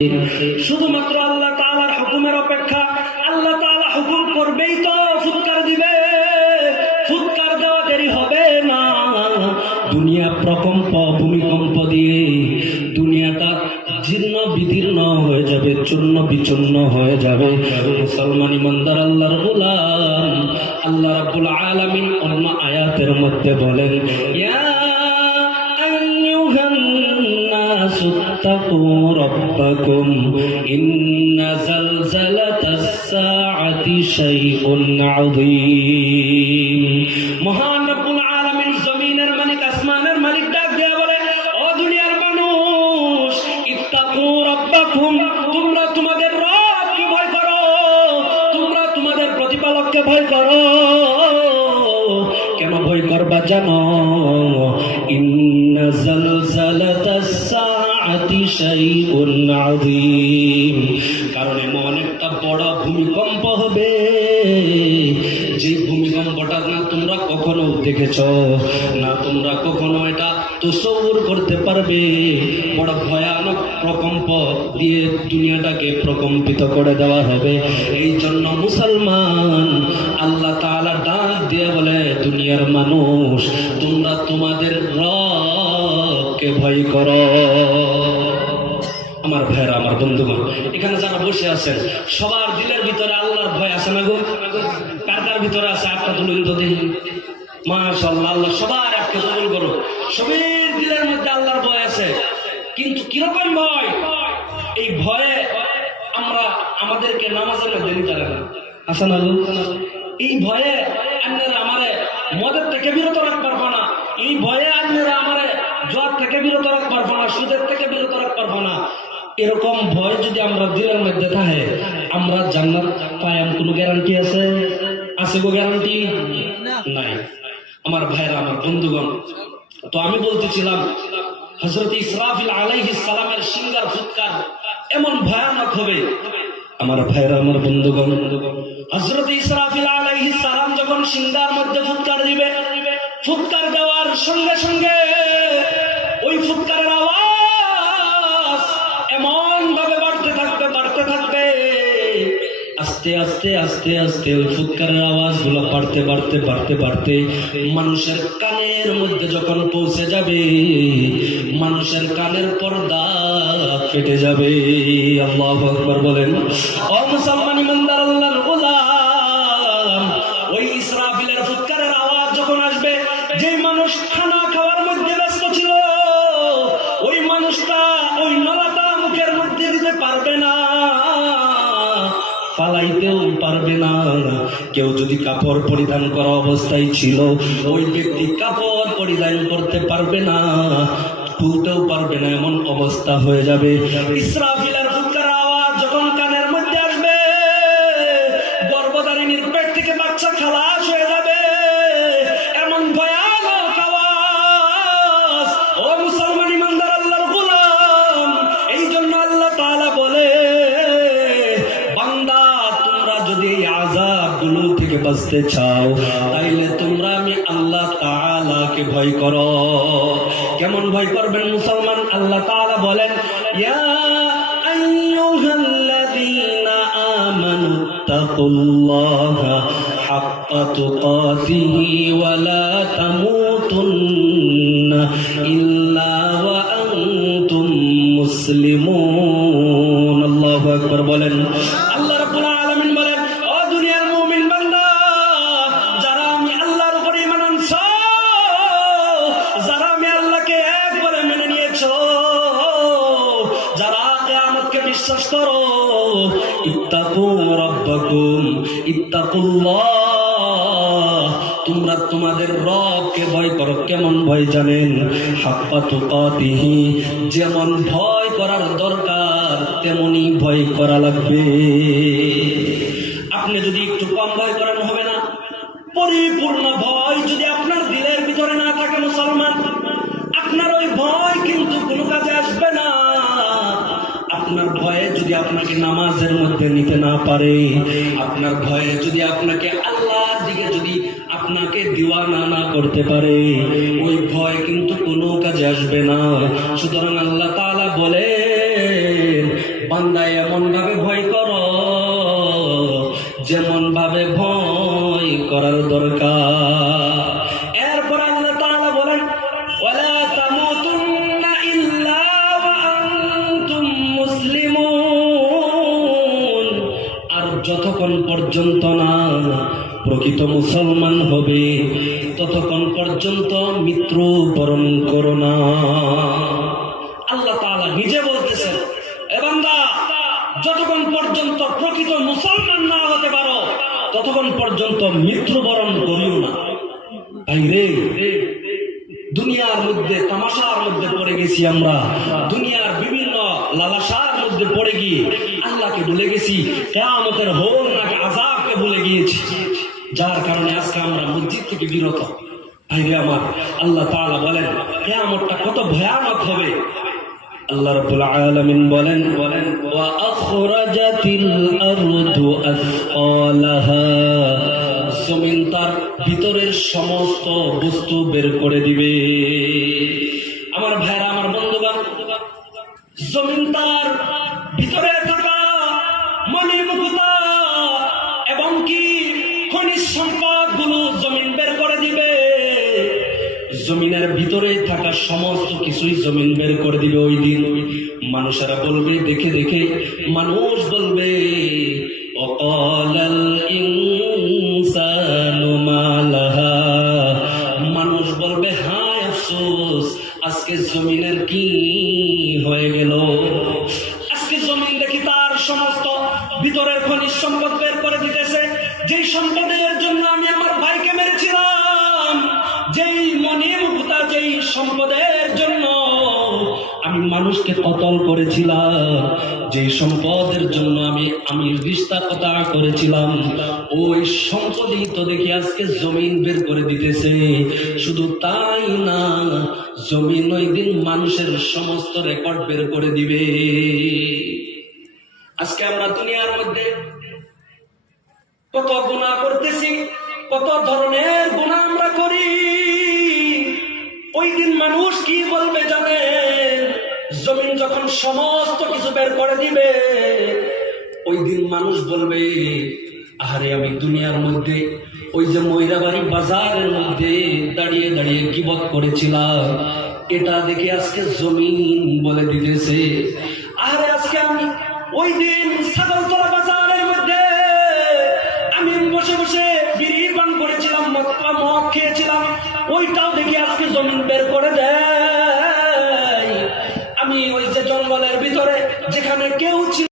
শুধুমাত্র আল্লাহ তাআলার হুকুমের অপেক্ষা। আল্লাহ তাআলা হুকুম করবেই তো ফুৎকার দিবে, ফুৎকার দেওয়া দেরি হবে না। দুনিয়া প্রকম্প ভূমিকম্প দিয়ে দুনিয়াটা জীর্ণ বিদীর্ণ হয়ে যাবে, চূর্ণ বিচূর্ণ হয়ে যাবে। মুসলমান ইমানদার আল্লাহর গোলাম, আল্লাহ রাব্বুল আলামিন অন্য আয়াতের মধ্যে বলেন, ইয়া আইয়ুহান নাসু তাকু রাব্বাকুম ইন্না যালজালাতাস সাআতি শাইউন আযীম। মহান রব্বুল আলামিন জমিনের মালিক, আসমানের মালিক ডাক দিয়ে বলে, ও দুনিয়ার মানুষ, ইত্তাকু রাব্বাকুম, তোমরা তোমাদের রবকে ভয় করো, তোমরা তোমাদের প্রতিপালককে ভয় করো। কেন ভয় করবা জানো? ইন্না যালজালাতাস সাআতি শাইউন আযীম, কারণ এমন একটা বড় ভূমিকম্প হবে, যে ভূমিকম্পটা না তোমরা কখনো দেখেছ, না তোমরা কখনো এটা তসব্বুর করতে পারবে। বড় ভয়ানক প্রকম্প দিয়ে দুনিয়াটাকে প্রকম্পিত করে দেওয়া হবে। এই জন্য মুসলমান আল্লাহ তাআলা ডাক দিয়ে বলে, দুনিয়ার মানুষ, তোমরা তোমাদের রবকে ভয় করো। আমার ভাইরা, আমার বন্ধুগণ, এখানে যারা বসে আছেন সবার দিলের ভিতরে আল্লাহর ভয় আছে না গো? কার কার ভিতরে আছে? একটা তুলুন তো দেখি। মাশাআল্লাহ, আল্লাহ সবার একটা কবুল করো। সবার দিলের মধ্যে আল্লাহর ভয় আছে, কিন্তু কিরকম ভয়? এই ভয়ে আমরা আমাদেরকে নামাজের মধ্যে নিতে পারি না, আছে না গো? এই ভয়ে আপনারা আমারে মদের থেকে বিরত রাখতে পারবো না, এই ভয়ে আপনারা আমারে জোয়ার থেকে বিরত রাখতে পারবো না, সুদের থেকে বিরত রাখতে পারবো না। এরকম ভয় যদি আমরা দিলের মধ্যে থাকে, আমরা জান্নাত পাইম কোনো গ্যারান্টি আছে? আছে গো গ্যারান্টি? নাই। আমার ভাইরা, আমার বন্ধুগণ, তো আমি বলতেছিলাম হযরত ইসরাফিল আলাইহিস সালামের সিঙ্গার ফুৎকার এমন ভয়ানক হবে। আমার ভাইরা, আমার বন্ধুগণ, হযরত ইসরাফিল আলাইহিস সালাম যখন সিঙ্গার মধ্যে ফুৎকার দিবে, ফুৎকার দেওয়ার সঙ্গে সঙ্গে ওই ফুৎকারের আওয়াজ এমন ভাবে বাড়তে থাকবে, বাড়তে থাকবে, আস্তে আস্তে আস্তে আস্তে ওই ফুৎকারের আওয়াজ গুলো বাড়তে বাড়তে বাড়তে বাড়তে মানুষের কানের মধ্যে যখন পৌঁছে যাবে, মানুষের কানের পর্দা ফেটে যাবে। আল্লাহু আকবার বলেন। ও মুসলমান ইমানদার আল্লাহর গোলাম, ওই ইসরাফিলের ফুৎকারের আওয়াজ যখন আসবে, যে মানুষ খানা খাওয়ার মধ্যে ব্যস্ত ছিল, ওই মানুষটা ওই নলাটা মুখের মধ্যে দিতে পারবে না, পালাইতেও পারবে না। কেউ যদি কাপড় পরিধান করা অবস্থায় ছিল, ওই ব্যক্তি কাপড় পরিধান করতে পারবে না, খুলতেও পারবে না, এমন অবস্থা হয়ে যাবে। ইসরাফিলের ফুৎকারের আওয়াজ যখন কানের মধ্যে আসবে, গর্ভধারিণীর পেট থেকে বাচ্চা খালাস হয়ে যাবে, এমন ভয়ানক আওয়াজ। ও মুসলমান ইমানদার আল্লাহর গোলাম, এই জন্য আল্লাহ তাআলা বলে, বান্দা, তোমরা যদি এই আযাবগুলো থেকে বাঁচতে চাও, তাইলে তোমরা আমি আল্লাহ তাআলাকে ভয় করো। কেমন ভয় করবেন মুসলমান? আল্লাহ তাআলা বলেন, ইয়া আইয়ুহাল্লাযীনা আমানু তাকুল্লাহা হাক্কা তুকাতিহি ওয়া লা তামুতুন্না ইল্লা ওয়া আনতুম মুসলিমুন। আল্লাহু আকবার বলেন। আল্লাহ রাব্বুল আলামিন বলেন, ও দুনিয়ার মুমিন বান্দা, যারা আমি আল্লাহর উপরে ঈমান আনছো, যারা আমি আল্লাহকে এক বলে মেনে নিয়েছো, যারা কিয়ামতকে বিশ্বাস করো, ইত্তাকু রাব্বাকুম, ইত্তাকুল্লাহ, তোমরা তোমাদের রবকে ভয় করো। কেমন ভয় জানেন? হাক্কা তুকাতিহি, যেমন ভয় করার দরকার তেমনি ভয় করা লাগবে। আপনি যদি একটু কম ভয় করেন হবে না। পরিপূর্ণ ভয় যদি আপনার দিলের ভিতরে না থাকে মুসলমান, আপনার ওই ভয় কিন্তু কোনো কাজে আসবে না। আপনার ভয়ে যদি আপনাকে নামাজের মধ্যে নিতে না পারে, আপনার ভয়ে যদি আপনাকে আল্লাহর দিকে যদি আপনাকে দিওয়ানা না করতে পারে, ওই ভয় কিন্তু কোনো কাজে আসবে না। সুতরাং আল্লাহ তাআলা বলেন, বান্দা এমন ভাবে ভয় করো যেমন ভাবে ভয় করার দরকার। এরপর আল্লাহ তাআলা বলেন ওয়ালা তামুতুন্না ইল্লা ওয়া আনতুম মুসলিমুন, আর যতক্ষণ পর্যন্ত না প্রকৃত মুসলমান হবে ততক্ষণ পর্যন্ত মৃত্যুবরণ করো না। আল্লাহ তাআলা নিজে বলতেছেন, এ বান্দা যতক্ষণ পর্যন্ত প্রকৃত মুসলমান না হতে পারো ততক্ষণ পর্যন্ত মৃত্যুবরণ করিও না। ভাইরে, দুনিয়ার মধ্যে তামাশার মধ্যে পড়ে গেছি আমরা, দুনিয়ার বিভিন্ন লালাসার মধ্যে পড়ে গিয়ে আল্লাহকে ভুলে গেছি, কিয়ামতের হোল নাকি আযাবকে ভুলে গিয়েছি, যার কারণে আজকে আমরা মসজিদ থেকে বিরত। ভাইরে আমার, আল্লাহ তাআলা বলেন কিয়ামতটা কত ভয়ানক হবে। আল্লাহ রাব্বুল আলামিন বলেন ওয়া আখরাজাতিল আরদু আসকালাহা, জমিন তার ভিতরের সমস্ত বস্তু বের করে দিবে। আমার ভাইরা, আমার বন্ধুগণ, জমিন তার ভিতরে থাকা মনি মুকুতা এবং কি খনিজ সম্পদ গুলো জমিন বের করে দিবে। জমিনের ভিতরে থাকা সমস্ত কিছুই জমিন বের করে দিবে। ওই দিন মানুষেরা বলবে, দেখে দেখে মানুষ বলবে অকালাল ইনসানু মা লাহা, মানুষ বলবে হায় আফসোস, আজকে জমিনের কি হয়ে গেল। আজকে জমিন দেখি তার সমস্ত ভিতরের খনিজ সম্পদ বের করে দিতেছে। যেই সম্পদের জন্য আমি আমার ভাইকে মেরেছিলাম, যেই মনে মুক্তা, যেই সম্পদের জন্য আমি মানুষকে কতল করেছিলাম, যেই সম্পদের জন্য আমি রিশতা কথা করেছিলাম, ওই সম্পদই তো দেখি আজকে জমিন বের করে দিতেছে। শুধু তাই না, জমিন ওই দিন মানুষের সমস্ত রেকর্ড বের করে দিবে। আজকে আমরা দুনিয়ার মধ্যে কত গুনাহ করতেছি, কত ধরনের গুনাহ আমরা করি। ওই দিন মানুষ কি বলবে জানেন? জমিন যখন সমস্ত কিছু বের করে দিবে, ওই দিন মানুষ বলবে, আরে আমি দুনিয়ার মধ্যে ওই যে ময়রাবাড়ি বাজারের মধ্যে দাঁড়িয়ে দাঁড়িয়ে গীবত করেছিলাম, এটা দেখে আজকে জমিন বলে দিতেছে। আরে আজকে আমি ওই দিন ছাগলতলা বাজারের মধ্যে আমি বসে বসে বিড়ি পান করেছিলাম, মদ খেয়েছিলাম, ওইটাও দেখি আজকে জমিন বের করে দেয়। আমি ওই যে জঙ্গলের ভিতরে যেখানে কেউ ছিল